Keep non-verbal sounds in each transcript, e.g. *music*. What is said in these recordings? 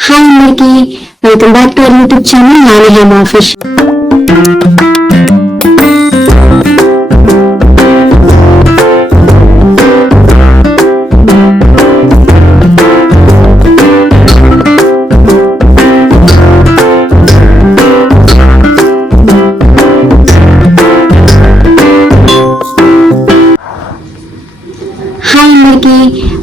Hi అందరికి welcome back to our YouTube channel Nani Hema official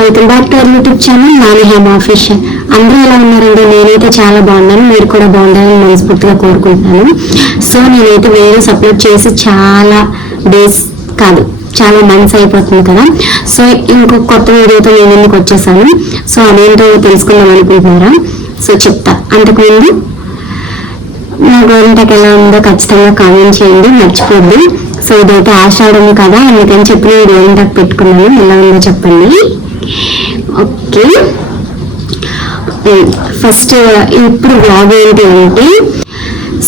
welcome back to our YouTube channel Nani Hem official అందరూ ఎలా ఉన్నారండి నేనైతే చాలా బాగున్నాను. మీరు కూడా బాగుండాలని మనస్ఫూర్తిగా కోరుకుంటున్నాను. సో నేనైతే వీడియోస్ అప్లోడ్ చేసి చాలా డేస్ కాదు చాలా మంత్స్ అయిపోతుంది కదా. సో ఇంకొక కొత్త వీడియోతో నేను ఎందుకు వచ్చేసాను? సో అదేంటో తెలుసుకుందాం అనుకుంటున్నారా? సో చెప్తా. అంతకుముందు నా గోరింటకి ఎలా ఉందో ఖచ్చితంగా కామెంట్ చేయండి మర్చిపోద్దు. సో ఇదైతే ఆషాఢం కదా అందుకని చెప్పి నేను గోరింటకు పెట్టుకున్నాను. ఎలా ఉందో చెప్పండి. ఓకే. ఫస్ట్ ఇప్పుడు బ్లాగ్ ఏంటి? అంటే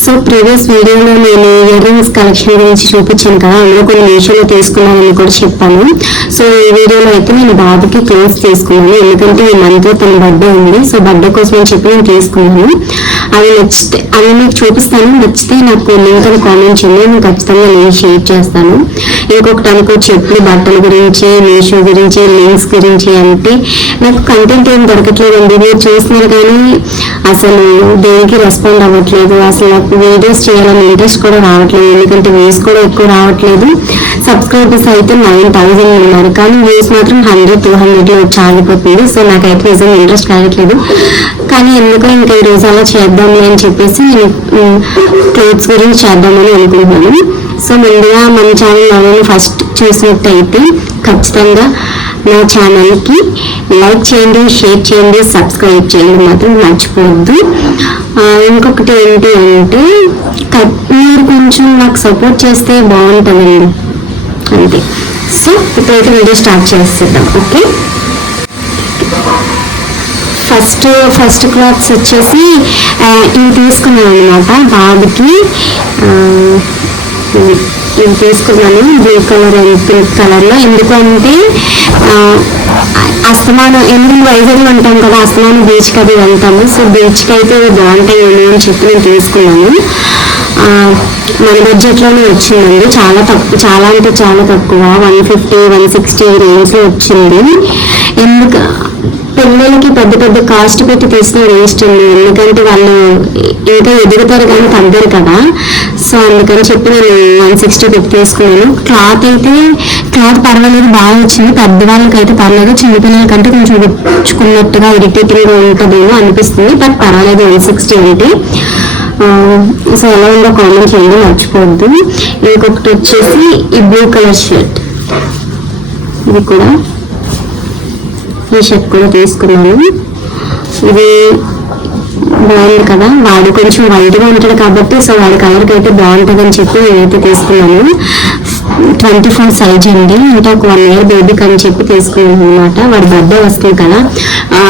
సో ప్రీవియస్ వీడియోలో నేను ఇయర్ రింగ్స్ కలెక్షన్ గురించి చూపించాను కదా అందులో కొన్ని మీషోలో తీసుకున్నానని కూడా చెప్పాను. సో ఈ వీడియోలో అయితే నేను బాబుకి క్లోత్స్ తీసుకున్నాను. ఎందుకంటే ఈ మంత్ తన బర్త్డే ఉంది. సో బర్త్డే కోసం అని చెప్పి నేను తీసుకున్నాను. అవి నచ్చితే అవి మీకు చూపిస్తాను. నచ్చితే నాకు లింక్ అని కామెంట్ చేయండి. నేను ఖచ్చితంగా నేను షేర్ చేస్తాను. ఇంకొకటి అనుకో చెప్పులు బట్టల గురించి మీషో గురించి లింక్స్ గురించి అంటే నాకు కంటెంట్ ఏం దొరకట్లేదండి మీరు చూస్తున్నారు కానీ అసలు దేనికి రెస్పాండ్ అవ్వట్లేదు. అసలు నాకు వీడియోస్ చేయాలని ఇంట్రెస్ట్ కూడా రావట్లేదు. ఎందుకంటే వ్యూస్ కూడా ఎక్కువ రావట్లేదు. సబ్స్క్రైబర్స్ అయితే నైన్ థౌసండ్ ఉన్నారు. కానీ వ్యూస్ మాత్రం హండ్రెడ్ టూ హండ్రెడ్లో వచ్చి ఆగిపోతుంది. సో నాకైతే నిజంగా ఇంట్రెస్ట్ రావట్లేదు. కానీ ఎందుకో ఇంకా ఈరోజు రోజు అలా చేద్దాము అని చెప్పేసి నేను క్లోత్స్ గురించి చేద్దామని అనుకుంటున్నాను. సో ముందుగా మన ఛానల్ ఎవరైనా ఫస్ట్ చూసినట్టయితే ఖచ్చితంగా నా ఛానల్కి లైక్ చేయండి షేర్ చేయండి సబ్స్క్రైబ్ చేయండి మాత్రం మర్చిపోవద్దు. ఇంకొకటి ఏంటి అంటే మీరు కొంచెం నాకు సపోర్ట్ చేస్తే బాగుంటుందండి. అంతే. సో ఇప్పుడైతే వీడియో స్టార్ట్ చేసేద్దాం ఓకే? ఫస్ట్ ఫస్ట్ క్లాత్స్ వచ్చేసి ఇవి తీసుకున్నాను అనమాట బాబుకి నేను తీసుకున్నాను. బ్లూ కలర్ అండ్ పింక్ కలర్లో. ఎందుకంటే అస్తమానం ఎందుకంటే వైజాగ్లో ఉంటాం కదా అస్తమానం బీచ్కి అది వెళ్తాము. సో బీచ్కి అయితే ఇవి బాగుంటాయి అని చెప్పి నేను తీసుకున్నాను. మన బడ్జెట్లోనే వచ్చిందండి. చాలా తక్కువ చాలా అంటే చాలా తక్కువ. వన్ ఫిఫ్టీ వన్ సిక్స్టీ రేంజ్లో వచ్చింది. ఎందుకు పిల్లలకి పెద్ద పెద్ద కాస్ట్ పెట్టి తీసిన వేస్ట్ ఎందుకంటే వాళ్ళు ఇంకా ఎదుగుతారు కానీ తగ్గరు కదా. సో అందుకని చెప్పి నేను వన్ సిక్స్టీ పెట్టి తీసుకున్నాను. క్లాత్ అయితే క్లాత్ పర్వాలేదు బాగా వచ్చింది. పెద్దవాళ్ళకి అయితే పర్లేదు చిన్నపిల్లలకంటే కొంచెం గుచ్చుకున్నట్టుగా ఇరిటేటింగ్గా ఉంటుందేమో అనిపిస్తుంది. బట్ పర్వాలేదు వన్ సిక్స్టీ ఏంటి? సో ఎలా ఉందో కామెంట్ చేయండి మర్చిపోవద్దు. ఇంకొకటి వచ్చేసి ఈ బ్లూ కలర్ షర్ట్ ఇది కూడా ఈ షర్ట్ కూడా తీసుకున్నాను. ఇది బాగుంది కదా? వాడు కొంచెం వైట్గా ఉంటాడు కాబట్టి సో వాడి కలర్కి అయితే బాగుంటుంది అని చెప్పి నేనైతే తీసుకున్నాను. ట్వంటీ ఫోర్ సైజ్ అండి. అంటే ఒక వన్ ఇయర్ బేబీకి అని చెప్పి తీసుకున్నాను అనమాట వాడి బర్త్డే వస్తుంది కదా.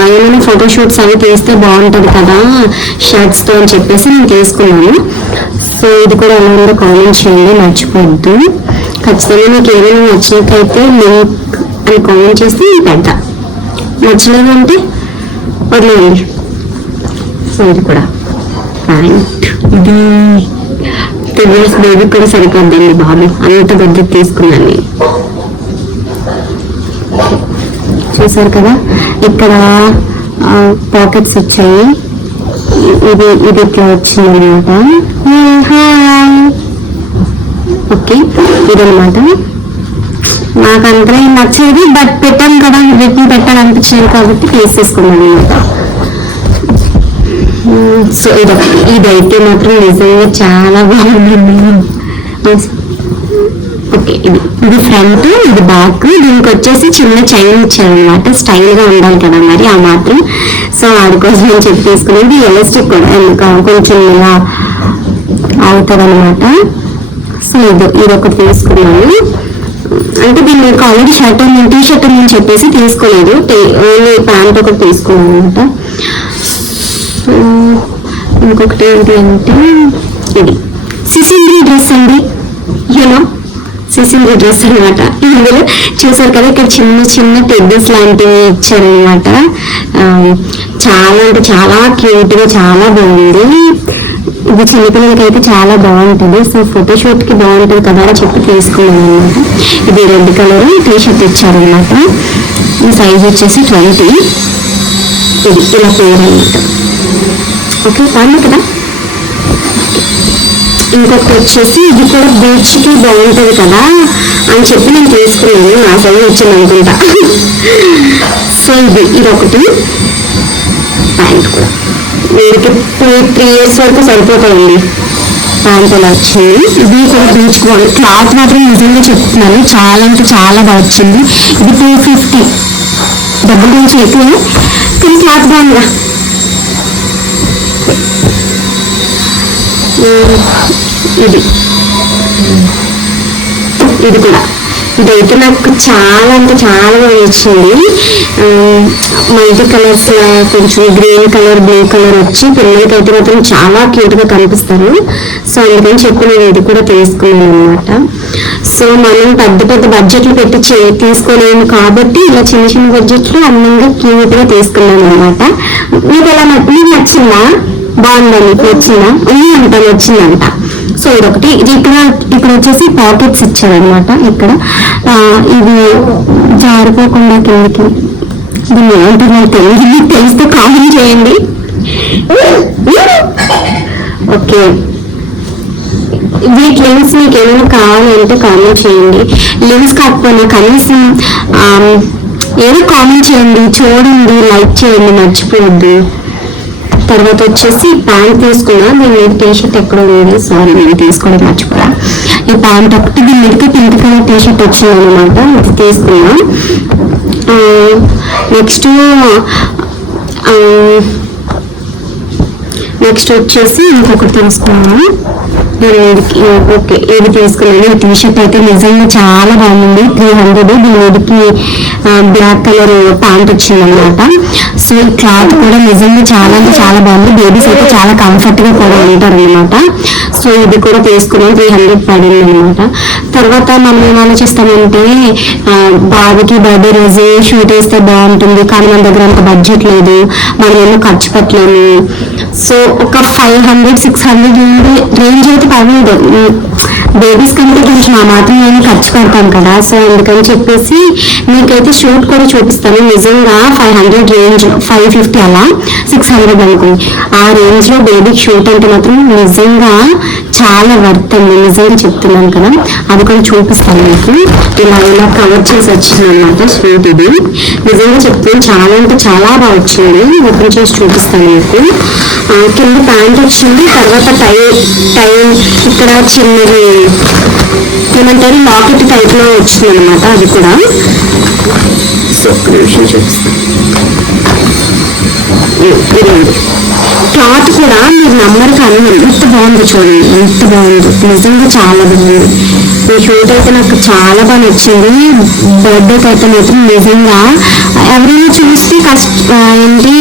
ఏమైనా ఫోటోషూట్స్ అవి తీస్తే బాగుంటుంది కదా? షర్ట్స్తో అని చెప్పేసి నేను తీసుకున్నాను. సో ఇది కూడా ఎలా ఉందో కామెంట్ చేయండి. మర్చిపోవద్దు. ఖచ్చితంగా నాకు ఏమైనా నచ్చినట్లయితే లింక్ అని కామెంట్ చేస్తే నేను పెడతాను నచ్చలేదంటే? వదిలేయండి. సో ఇది కూడా. ప్యాంట్ ఇది టూ ఇయర్స్ బేబీ కూడా సరిపోద్దండి బాబు. అంత పెద్దది తీసుకున్నాను చూసారు కదా? ఇక్కడ పాకెట్స్ వచ్చాయి. ఇది ఇది ఇట్లా వచ్చింది అనమాట ఓకే. ఇదనమాట నాకు అంతగా ఏం బట్ పెట్టాను కదా రిటర్న్ పెట్టాలనిపించింది కాబట్టి తీసేసుకున్నాను అనమాట సో ఇది ఇదైతే మాత్రం నిజంగా చాలా బాగుందండి. ఓకే ఇది ఇది ఫ్రంట్ ఇది బ్యాక్ దీనికి వచ్చేసి చిన్న చైన్ ఇచ్చారనమాట స్టైల్గా ఉండాలి కదా మరి ఆ మాత్రం. సో వాడి కోసం నేను చెప్పి తీసుకునేది ఎలాస్టిక్ కూడా కొంచెం ఇలా అవుతుంది అనమాట సో ఇది ఇది ఒకటి తీసుకున్నాను. అంటే దీని మీకు ఆల్రెడీ షర్ట్ ఉంది టీ షర్ట్ అని చెప్పేసి తీసుకోలేదు. ఓన్లీ ప్యాంట్ ఒకటి తీసుకున్నాను అనమాట ఇంకొకటి ఏంటి అంటే ఇది. సిసింద్రి డ్రెస్ అండి. యూనో సిసింద్రి డ్రెస్ అనమాట ఇందులో చూసారు కదా ఇక్కడ చిన్న చిన్న టెడ్డీస్ లాంటివి ఇచ్చారనమాట చాలా అంటే చాలా క్యూట్గా చాలా బాగుంది. ఇది చిన్నపిల్లలకి అయితే చాలా బాగుంటుంది. సో ఫోటోషూట్కి బాగుంటుంది కదా అని చెప్పి తీసుకున్నాను అనమాట ఇది రెడ్ కలర్ టీ షర్ట్ ఇచ్చారనమాట ఈ సైజ్ వచ్చేసి ట్వంటీ ఇది ఇలా పేరు అనమాట ఓకే బాగుంది కదా? ఇంకొకటి వచ్చేసి ఇది కూడా బీచ్కి కదా అని చెప్పి నేను తీసుకున్నాను. నా సైజ్ వచ్చింది అనుకుంటా. *laughs* సో ఇది ఇది ఒకటి ప్యాంట్ కూడా. వీరికి త్రీ త్రీ ఇయర్స్ వరకు సరిపోతాయండి ప్యాంట్ ఇలా వచ్చింది ఇది కూడా బాగుంది క్లాత్ మాత్రం నిజంగా చెప్తున్నాను చాలా అంటే చాలా బాగా వచ్చింది. ఇది టూ ఫిఫ్టీ డబ్బుల గురించి ఎక్కువ కానీ క్లాత్ బాగుందిగా ఉమ్, ఇది. ఇది కూడా. ఇదైతే నాకు చాలా అంటే చాలా బాగా నచ్చింది. మల్టీ కలర్స్ కొంచెం గ్రీన్ కలర్ బ్లూ కలర్ వచ్చి పిల్లలకి అయితే మాత్రం చాలా క్యూట్గా కనిపిస్తారు. సో అందుకని చెప్పి నేను ఇది కూడా తీసుకున్నాను అనమాట సో మనం పెద్ద పెద్ద బడ్జెట్లు పెట్టి చే- తీసుకోలేము కాబట్టి ఇలా చిన్న చిన్న బడ్జెట్లు అందంగా క్యూట్గా తీసుకున్నాను అనమాట మీకు ఎలా నచ్చ- మీకు నచ్చిందా? బాగుందా? మీకు నచ్చిందా? ఉంది అంట నచ్చిందంట. సో ఇదొకటి. ఇది ఇక్కడ ఇక్కడ వచ్చేసి పాకెట్స్ ఇచ్చారనమాట ఇక్కడ. ఇది జారిపోకుండా కిందకి. దీన్ని ఏంటంటే నాకు తెలియదు. మీకు తెలిస్తే కామెంట్ చేయండి. ఓకే. వీటి లింక్స్ మీకు ఏమైనా కావాలంటే కామెంట్ చేయండి. లింక్స్ కాకపోయినా కనీసం ఏదో కామెంట్ చేయండి. చూడండి లైక్ చేయండి మర్చిపోవద్దు. తర్వాత వచ్చేసి ప్యాంట్ తీసుకున్నా నేను ఏ టీ షర్ట్ ఎక్కడ ఉంది? సారీ నేను తీసుకోవడం మర్చిపోయా. ఈ ప్యాంట్ ఒకటి దీని పింక్ కలర్ టీ షర్ట్ వచ్చింది అనమాట అది తీసుకున్నా నెక్స్ట్ నెక్స్ట్ వచ్చేసి ఇంకొకటి తీసుకున్నాను నేను ఓకే ఇది తీసుకున్నాను ఈ టీషర్ట్ అయితే నిజంగా చాలా బాగుంది. త్రీ హండ్రెడ్ దీని బ్లాక్ కలర్ ప్యాంట్ వచ్చిందనమాట. సో ఈ క్లాత్ కూడా నిజంగా చాలా అంటే చాలా బాగుంది. బేబీస్ అయితే చాలా కంఫర్ట్గా కూడా ఉంటారు అనమాట సో ఇది కూడా తీసుకున్నాం. త్రీ హండ్రెడ్ పడింది అనమాట తర్వాత మనం ఏం ఆలోచిస్తామంటే బాబుకి బర్త్డే రోజు షూట్ వేస్తే బాగుంటుంది. కానీ మన దగ్గర అంత బడ్జెట్ లేదు. మనం ఏమో ఖర్చు పెట్టలేము. సో ఒక five hundred six hundred range అయితే పర్లేదు బేబీస్ కంటే కొంచెం ఆ మాత్రం నేను ఖర్చు పెడతాను కదా. సో అందుకని చెప్పేసి మీకైతే షూట్ కూడా చూపిస్తాను. నిజంగా five hundred range five fifty అలా సిక్స్ హండ్రెడ్ అనుకోండి. ఆ రేంజ్లో బేబీకి షూట్ అంటే మాత్రం నిజంగా చాలా వర్త్ అండి. నిజంగా చెప్తున్నాను కదా. అది కూడా చూపిస్తాను మీకు. ఇలా ఇలా కవర్ చేసి వచ్చింది అనమాట షూట్ ఇది. నిజంగా చెప్తున్నాను చాలా అంటే చాలా బాగా వచ్చింది. ఓపెన్ చేసి చూపిస్తాను మీకు. కింద ప్యాంట్ వచ్చింది. తర్వాత టై టై ఇక్కడ చిన్నది ఏమంటారు లాకెట్ టైప్లో వచ్చింది అనమాట అది కూడా. సో నిమిషం చూపిస్తాను. క్లాత్ కూడా మీరు నమ్మరు కానీ ఎంత బాగుంది చూడండి ఎంత బాగుంది. నిజంగా చాలా బాగుంది. ఈ షూట్ అయితే నాకు చాలా బాగా నచ్చింది. బర్త్డేకి అయితే మాత్రం నిజంగా ఎవరైనా చూస్తే కష్ట ఏంటి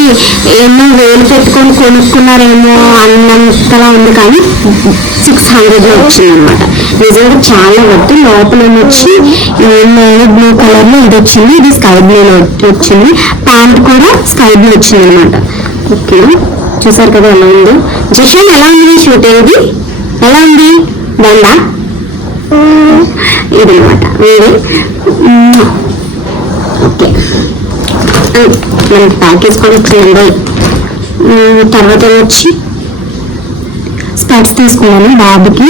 ఎన్నో వేలు పెట్టుకొని కొనుక్కున్నారేమో అన్నంతలా ఉంది కానీ సిక్స్ హండ్రెడ్లో వచ్చింది అనమాట నిజంగా చాలా వద్దు లోపల వచ్చి బ్లూ కలర్లో ఇది వచ్చింది ఇది స్కై బ్లూ లో వచ్చింది. ప్యాంట్ కూడా స్కై బ్లూ వచ్చింది అనమాట ఓకే. చూసారు కదా ఎలా ఉందో. జషన్ ఎలా ఉంది షూట్ ఇది ఎలా ఉంది? బాగుందా? ఇది అనమాట ఓకే. మనకి ప్యాకేజ్ కూడా వచ్చిందండి తర్వాత వచ్చి? స్పెట్స్ తీసుకున్నాను బాబుకి.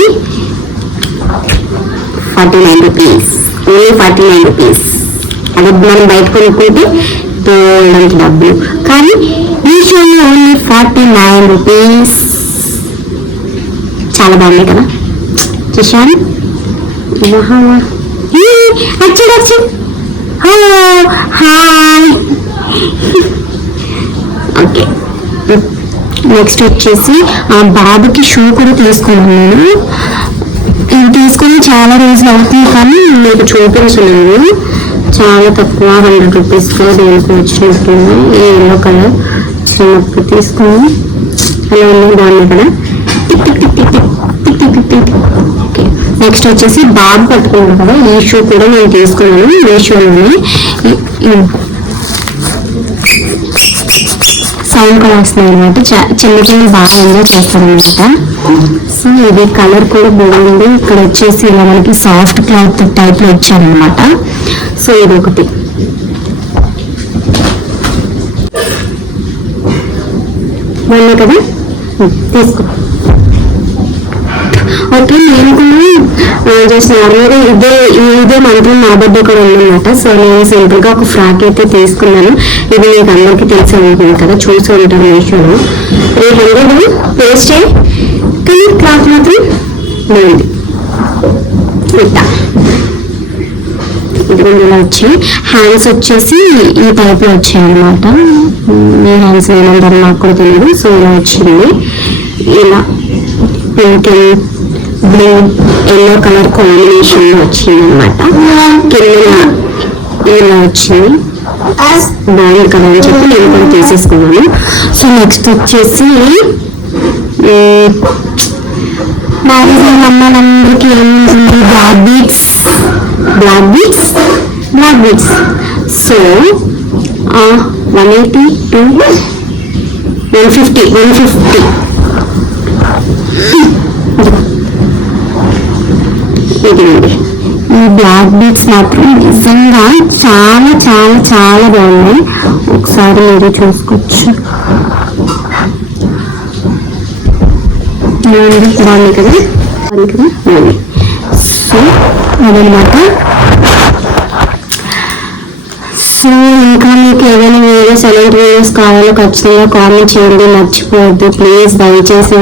Forty nine rupees only forty nine rupees అది మనం బయట కొనుక్కుంటే తోడంత డబ్బులు. కానీ మీషోలో ఓన్లీ ఫార్టీ నైన్ రూపీస్ చాలా బాగున్నాయి కదా. చూశాను వచ్చాడు వచ్చి హలో హాయ్. *laughs* ఓకే. నెక్స్ట్ వచ్చేసి ఆ బాబుకి షూ కూడా తీసుకున్నాను ఇవి తీసుకుని చాలా రోజులు అవుతుంది కానీ మీకు చూపించలేదు. చాలా తక్కువ హండ్రెడ్ రూపీస్లో దీనికి వచ్చినట్టుంది ఈ ఎల్లో కలర్ చిన్నప్పుడు తీసుకుని అలా ఉన్నాయి బాగున్నాయి కదా నెక్స్ట్ వచ్చేసి బాబు పట్టుకున్నాను కదా ఈ షూ కూడా నేను తీసుకున్నాను. ఈ షూ సౌండ్ కూడా వస్తుంది అనమాట చిన్న బాగా ఎంజాయ్ చేస్తారనమాట సో ఇది కలర్ కూడా బాగుంది. ఇక్కడ వచ్చేసి ఇలా మనకి సాఫ్ట్ క్లాత్ టైప్లో ఇచ్చారనమాట సో ఇది ఒకటి. బాగున్నాయి కదా? తీసుకో. ఓకే నేను కూడా జస్ట్ నార్మల్గా ఇదే ఇదే మంత్రం నా బర్త్డే కూడా ఉందన్నమాట. సో నేను సింపుల్గా ఒక ఫ్రాక్ అయితే తీసుకున్నాను. ఇది మీకు అందరికీ తెలిసి ఉంటుంది కదా చూసి ఉంటాను మీషోలో త్రీ హండ్రెడ్ పేస్ట్ కానీ క్లాత్ మాత్రం బాగుంది ఇట్లా ఇది ఇలా వచ్చాయి. హ్యాండ్స్ వచ్చేసి ఈ టైప్లో వచ్చాయి అనమాట మీ హ్యాండ్స్ ఏమంటారు నాకు కూడా తెలియదు సో ఇలా వచ్చింది. ఇలా పింక్ బ్లూ ఎల్లో కలర్ కాంబినేషన్లో వచ్చింది అనమాట కింద ఇలా వచ్చింది. బాగుంది కదా అని చెప్పి నేను కూడా తీసేసుకున్నాను. సో నెక్స్ట్ వచ్చేసి మ్యారేజ్ అయిన అమ్మాయిలందరికీ ఏముంటుంది black beads. Black beads? Black beads. So one eighty two one fifty one fifty ఇదిగోండి ఈ బ్లాక్ బీట్స్ మాత్రం నిజంగా చాలా చాలా చాలా బాగున్నాయి. ఒకసారి మీరు చూసుకోవచ్చు. బాగుంది కదా? బాగుంది కదా సో అదనమాట. సో ఇంకా మీకు ఏదైనా వీడియోస్ ఎలాంటి వీడియోస్ కావాలో ఖచ్చితంగా కామెంట్ చేయండి. మర్చిపోవద్దు. ప్లీజ్ దయచేసి